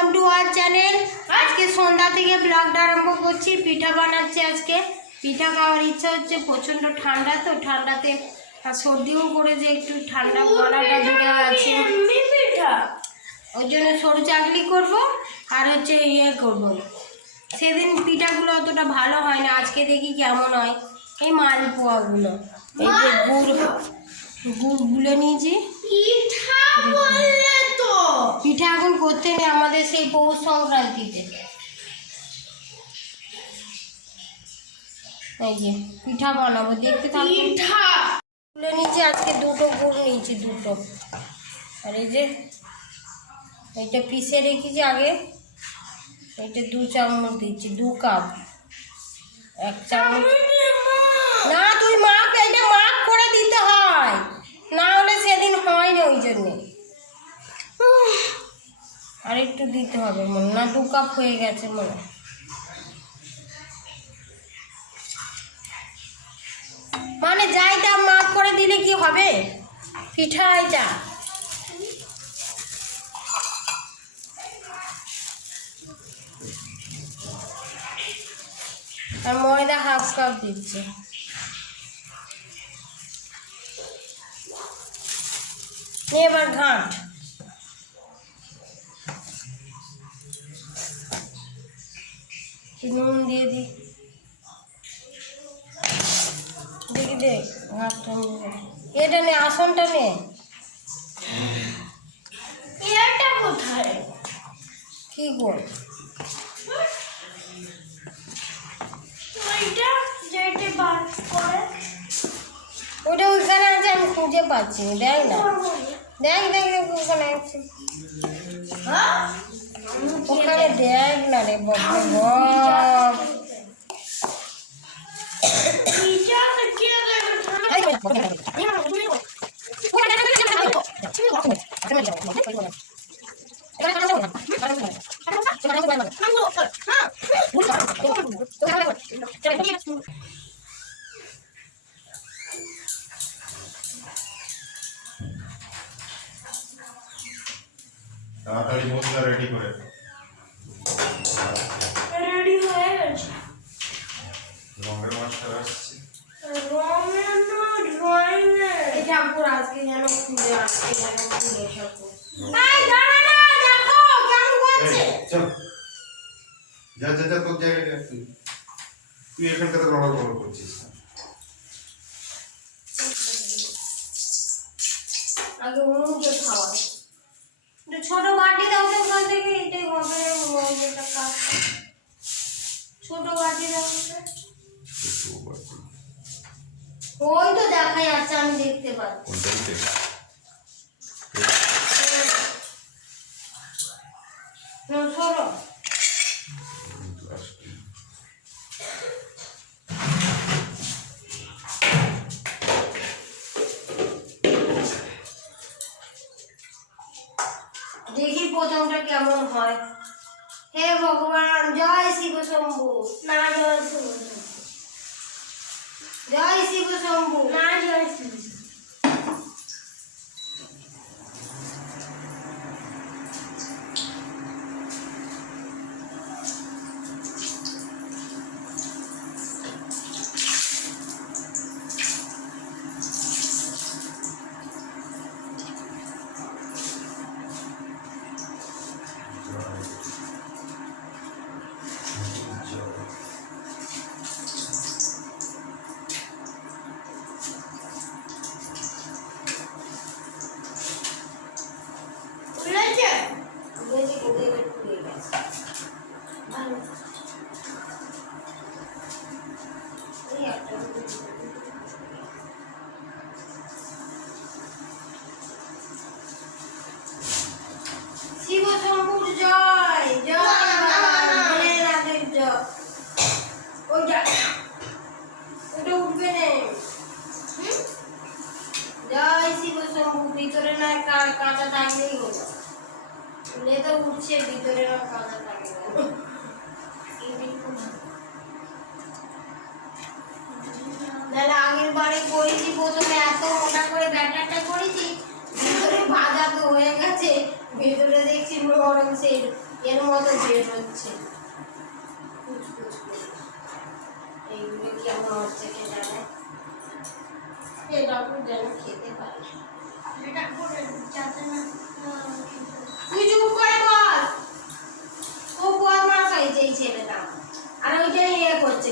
Welcome to our channel আজকে সন্ধ্যা থেকে ব্লগটা আরম্ভ করছি। পিঠা বানাচ্ছি আজকে। পিঠা খাওয়ার ইচ্ছা হচ্ছে প্রচণ্ড ঠান্ডা, তো ঠান্ডাতে সর্দিও করেছে একটু ঠান্ডা গলাটা ধরে আছে। ওই জন্য সরু চাকলি করব আর হচ্ছে ইয়ে করব। সেদিন পিঠাগুলো অতটা ভালো হয় না, আজকে দেখি কেমন হয়। এই মালপোয়াগুলো এই যে গুড় গুড় গুলে নিয়েছি। পিঠা এখন করতে নেই আমাদের সেই পৌষ সংক্রান্তিতে। এই যে পিঠা বানাবো দেখতে থাকুন। পিঠা! তুলে নিয়েছি আজকে দুটো গুড় নিয়েছি দুটো। আর এই যে এইটা পিষে রেখেছি আগে। এটা দু চামচ দিচ্ছি দু কাপ। এক চামচ। না তুই মাপ এটা মাপ করে দিতে হয়। না হলে সেদিন হয় না ওই জন্যে। আর একটু দিতে হবে মনে না, দু কাপ হয়ে গেছে মনে। মানে যাইটা মাপ করে দিলে কি হবে? পিঠা এটা আর ময়দা হাফ কাপ দিচ্ছে। এবার ঘাঁট। নুন দিয়ে দি দেখি দেখ এটা নে আসনটা নে। কোথায়? কি কর ওইটা যেটা বার করে ওটা ওইখানে আছে আমি খুঁজে পাচ্ছি দেখ না। দেখ দেখ দেখ ওখানে আছে। হ্যাঁ? ওখানে দেখ না রে বাবা বাপ পিঠা কে দেবে তাড়াতাড়ি মশলা রেডি করে রেডি হয়ে গেছে রঙের মাস্টার আজকে যা যা যা তুই। তুই বড় করছিস আগে উনুনকে খাওয়াই একটা ছোট বাটি দাও তো ওখান থেকে এটাই হবে ময়দাটা কাজ ছোট বাটি দাও তো। ওই তো দেখা যাচ্ছে আমি দেখতে পাচ্ছি কোনটাই দেখ না, সরো প্রথমটা কেমন হয়? হে ভগবান জয় শিব শম্ভু না জয় শিব জয় শিব শম্ভু না জয় শিব বুঝেছে দেখি ওদের পুড়ে গেছে ভালো এই একটা শিব শম্ভুর জয় জয় বাবা, ভোলেনাথের জয় ওইটা ওটা উঠবে না হুম? জয় শিব শম্ভু ভিতরে না কা- কাঁচা থাকলেই হলো উঠলে তো উঠছে, ভিতরে না কাঁচা থাকে না নাহলে আগের বারে করেছি প্রথমে, এত মোটা করে ব্যাটারটা করেছি, ভিতরে ভাজা তো হয়ে গেছে, ভেতরে দেখছি নরম সেই এর মতো বের হচ্ছে। এইগুলো কেমন হচ্ছে কে জানে এরকম যেন খেতে পারে। এটা তুই চুপ করে ও ছেলেটা। আর ওইটা ইয়ে করছে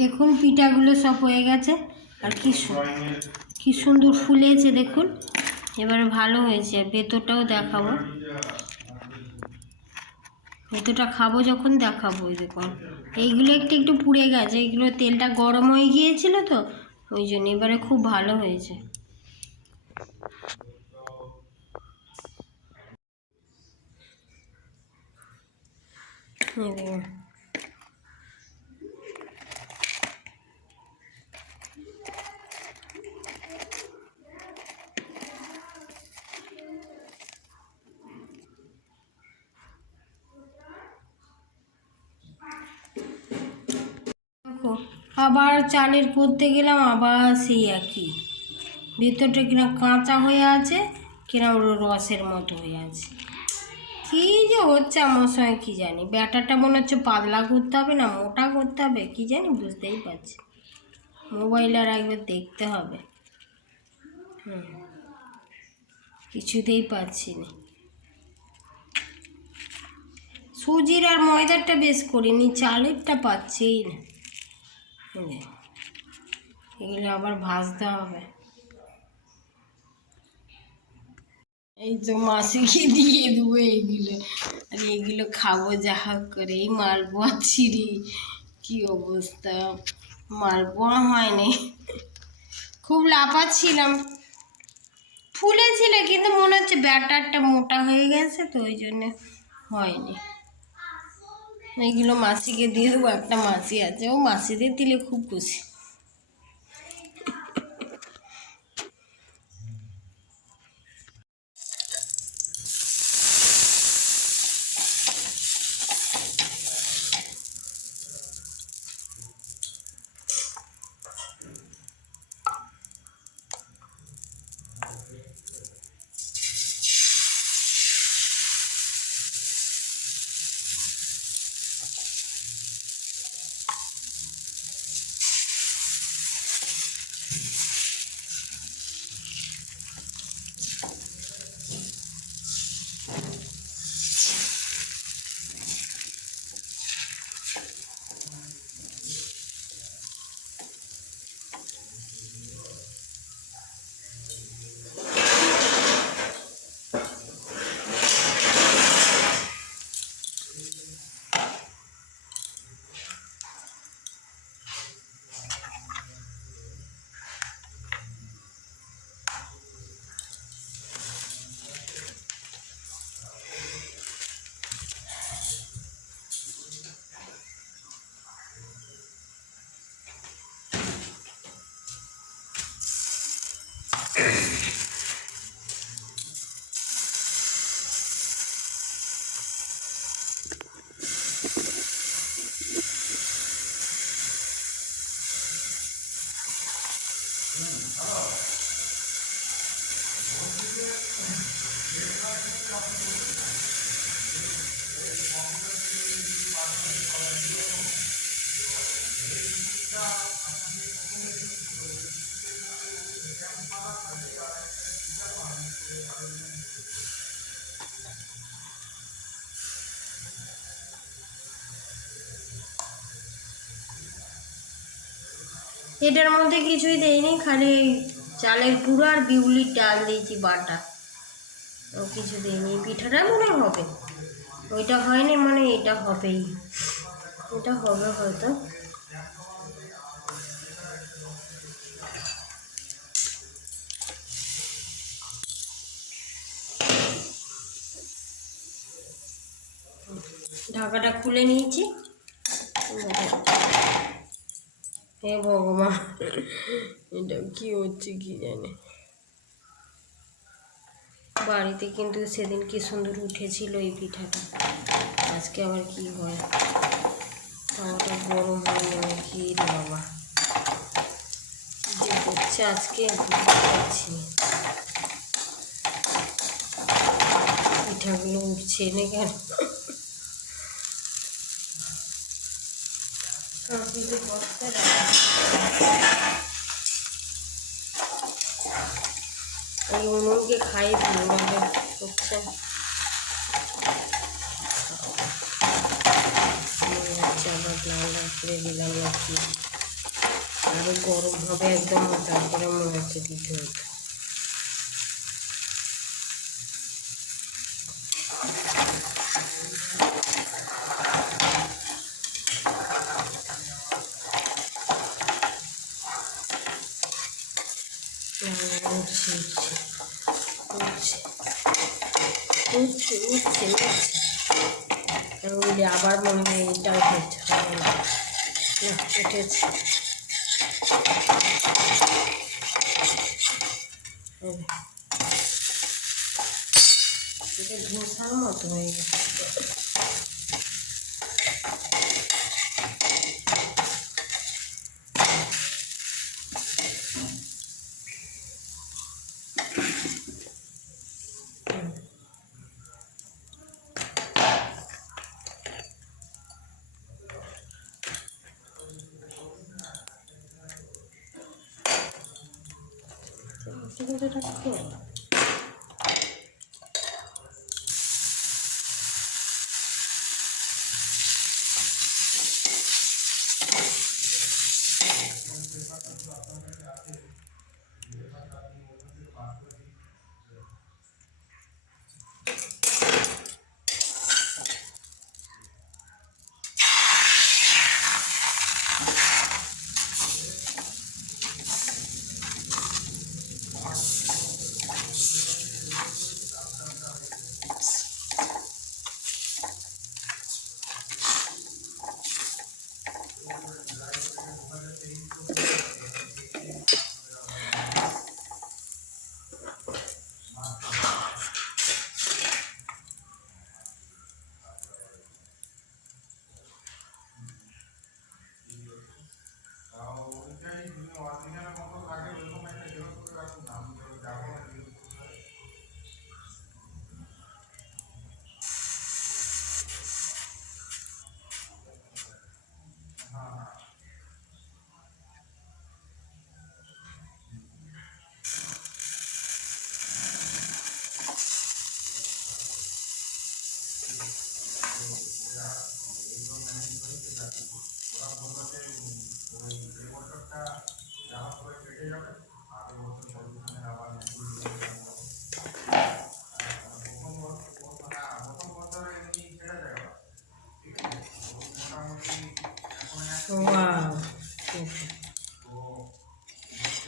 দেখুন, পিঠাগুলো সব হয়ে গেছে। আর কি কি সুন্দর ফুলেছে, দেখুন। এবারে ভালো হয়েছে, ভেতরটাও দেখাবো। ভেতরটা খাব যখন দেখাবো ওই দেখুন এইগুলো একটু একটু পুড়ে গেছে, এইগুলো তেলটা গরম হয়ে গিয়েছিল তো, ওই জন্য এবারে খুব ভালো হয়েছে। আবার চালের করতে গেলাম, আবার সেই একই। ভেতরটা কিনা কাঁচা হয়ে আছে, কিনা ওর রসের মতো হয়ে আছে। কী যে হচ্ছে আমার সঙ্গে কী জানি? ব্যাটারটা মনে হচ্ছে পাতলা করতে হবে না, মোটা করতে হবে, কী জানি বুঝতেই পারছি। মোবাইল আর একবার দেখতে হবে। হুম, কিছুতেই পাচ্ছি না। সুজির আর ময়দারটা বেশ করিনি, চালেরটা পাচ্ছিই না। এগুলো আবার ভাজতে হবে। এই তো মাসিকে দিয়ে দেবো এইগুলো আর এইগুলো খাব যা হোক করে, এই মালপোয়া ছিঁড়ি। কি অবস্থা? মালপোয়া হয়নি। খুব লাফাচ্ছিলাম। ফুলেছিল কিন্তু মনে হচ্ছে ব্যাটারটা মোটা হয়ে গেছে তো, ওই জন্য হয়নি। এইগুলো মাসিকে দিয়ে দেবো একটা মাসি আছে। ও মাসিদের দিলে খুব খুশি। এটার মধ্যে কিছুই দেয়নি খালি চালের গুঁড়ো আর বিউলির ডাল দিয়েছি বাটা। ও কিছু দিইনি, পিঠাটা মনে হবে। ওইটা হয়নি মানে এটা হবেই। এটা হবে হয়তো। ঢাকাটা খুলে নিয়েছি। হে ভগবান, এটা কি হচ্ছে কি জানে। বাড়িতে কিন্তু সেদিন কি সুন্দর উঠেছিল এই পিঠাটা। আজকে আবার কি হয়? তাওয়াটা গরম হয়ে কি রে বাবা। উঠছে আজকে, বুঝতে পারছি না। পিঠাগুলো উঠছে না কেন? বস্তা এই উনুনকে খাই নাহলে হচ্ছে। আবার দিলাম গরম হবে একদম, তারপরে মনে হচ্ছে দিতে হতো হুম, উঠছে উঠছে উঠছে উঠছে উঠছে উঠছে বলি আবার মনে হয় এটা উঠেছে না উঠেছে এটা মতো হয়ে গেছে। 今天这个课做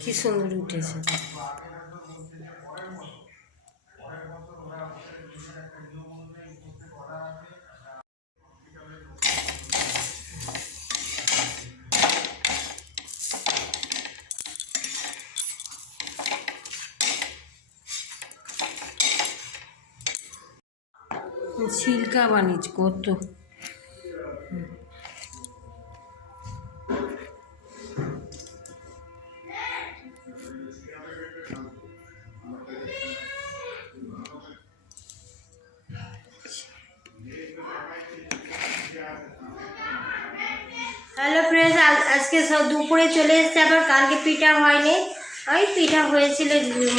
কি সুন্দর উঠেছে। ছিলকা বানিয়েছি কত আজকে সব দুপুরে চলে এসেছে, আবার কালকে পিঠা হয়নি। ওই পিঠা হয়েছিল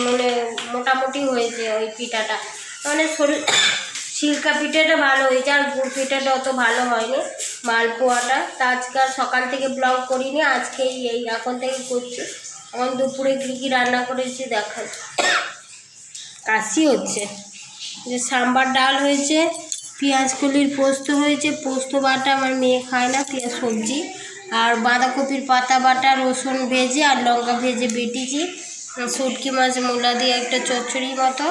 মানে মোটামুটি হয়েছে ওই পিঠাটা। মানে শরীর শিলকা পিঠাটা ভালো হয়েছে, আর গুড় পিঠাটা অত ভালো হয়নি, মালপোয়াটা। তা আজকে সকাল থেকে ব্লগ করিনি, আজকেই এই এখন থেকে করছি। এখন দুপুরে কী কী রান্না করেছি দেখা কাশি হচ্ছে যে সাম্বার ডাল হয়েছে পেঁয়াজ কলির পোস্ত হয়েছে, পোস্ত বাটা আমার মেয়ে খায় না, পেঁয়াজ সবজি। আর বাঁধাকপির পাতা, বাটা, রসুন ভেজে আর লঙ্কা ভেজে বেটেছি। শুটকি মাছ, মূলা দিয়ে একটা চচ্চড়ি মতো।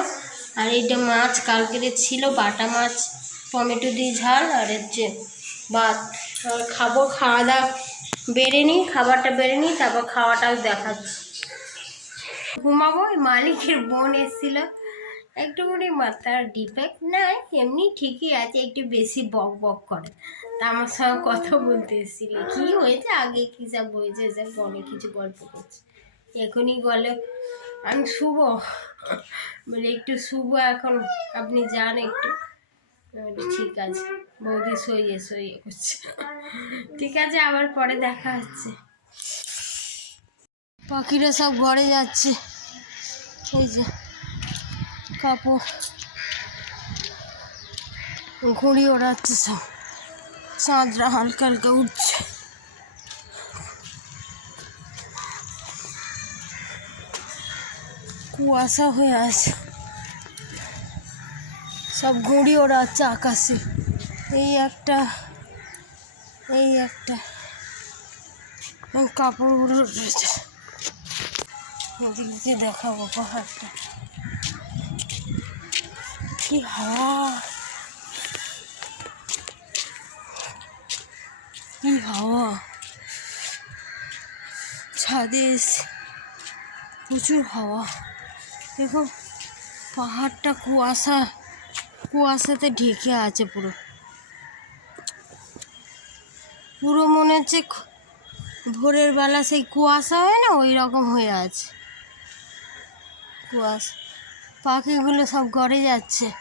আর এইটা মাছ কালকের ছিল, বাটা মাছ, টমেটো দিয়ে ঝাল আর হচ্ছে ভাত। আর খাব, খাওয়া দাওয়া বেড়ে নিই, খাবারটা বেড়ে নিই, তারপর খাওয়াটাও দেখাচ্ছি। ঘুমাবো মালিকের বোন এসেছিল। একটুখানি মাথার ডিফেক্ট নাই, এমনি ঠিকই আছে, একটু বেশি বক বক করে। আমার সঙ্গে কথা বলতে এসেছিল। কী হয়েছে? আগে কী সব হয়েছে সব অনেক কিছু গল্প করছে। এখনই গলে আমি শুভ। বলে একটু শুভ এখন আপনি যান একটু। বলি, ঠিক আছে। বৌদি সইয়ে সইয়ে করছে। ঠিক আছে আবার পরে দেখা হচ্ছে। পাখিরা সব ঘরে যাচ্ছে। ওই যে কাপড় ঘুড়ি ওড়াচ্ছে সব। চাঁদরা হালকা হালকা উঠছে কুয়াশা হয়ে আছে সব ঘুড়ি ওড়াচ্ছে আকাশে এই একটা এই একটা এই কাপড়গুলো রয়েছে এদিক দিয়ে দেখাবো পাহাড়টা কি হাওয়া হাওয়া ছাদে প্রচুর হাওয়া। দেখো, পাহাড়টা কুয়াশা, কুয়াশাতে ঢেকে আছে পুরো। পুরো মনে হচ্ছে ভোরের বেলা সেই কুয়াশা হয় না, ওই রকম হয়ে আছে। কুয়াশা। পাখিগুলো সব ঘরে যাচ্ছে।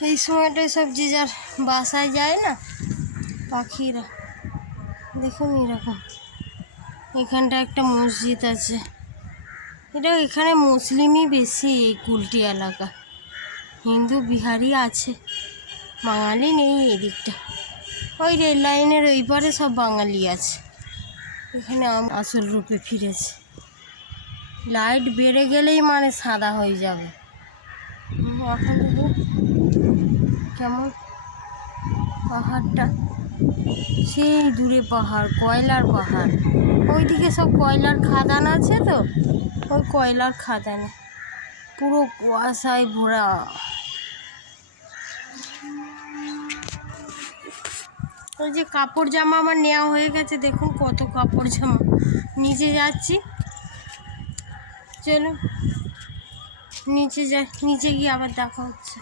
এই সময়টায় সব যে যার বাসায় যায় না, পাখিরা। দেখুন এরকম। এখানটা একটা মসজিদ আছে। এটা এখানে মুসলিমই বেশি এই কুলটি এলাকা। হিন্দু, বিহারি আছে। বাঙালি নেই এদিকটা। ওই রেল লাইনের ওই পারে সব বাঙালি আছে। এখানে আসল রূপে ফিরেছে। লাইট বেড়ে গেলেই মানে সাদা হয়ে যাবে। এখন কেমন পাহাড়টা। সেই দূরে পাহাড়, কয়লার পাহাড়। ওইদিকে সব কয়লার খাদান আছে তো? ওই কয়লার খাদানে। পুরো কুয়াশায় ভরা। ওই যে কাপড় জামা আমার নেওয়া হয়ে গেছে, দেখুন কত কাপড় জামা। নিচে যাচ্ছি। চলুন। নিচে যা নিচে গিয়ে আবার দেখা হচ্ছে।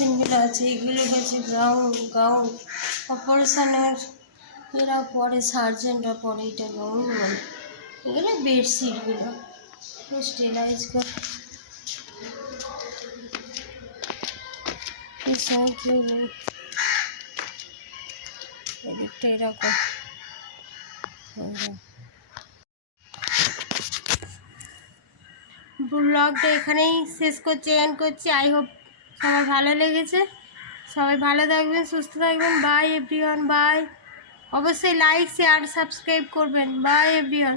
মেশিনগুলো আছে, এগুলো হচ্ছে গাউন গাউন অপারেশনের এরা পরে সার্জেনরা পরে, এটা গাউন বলে এগুলো বেডশিটগুলো স্টেলাইজ করে। এরকম। ব্লগটা এখানেই শেষ করছি এন্ড করছি। আই হোপ সবার ভালো লেগেছে। সবাই ভালো থাকবেন, সুস্থ থাকবেন। বাই এভরিওয়ান বাই অবশ্যই লাইক শেয়ার সাবস্ক্রাইব করবেন। Bye everyone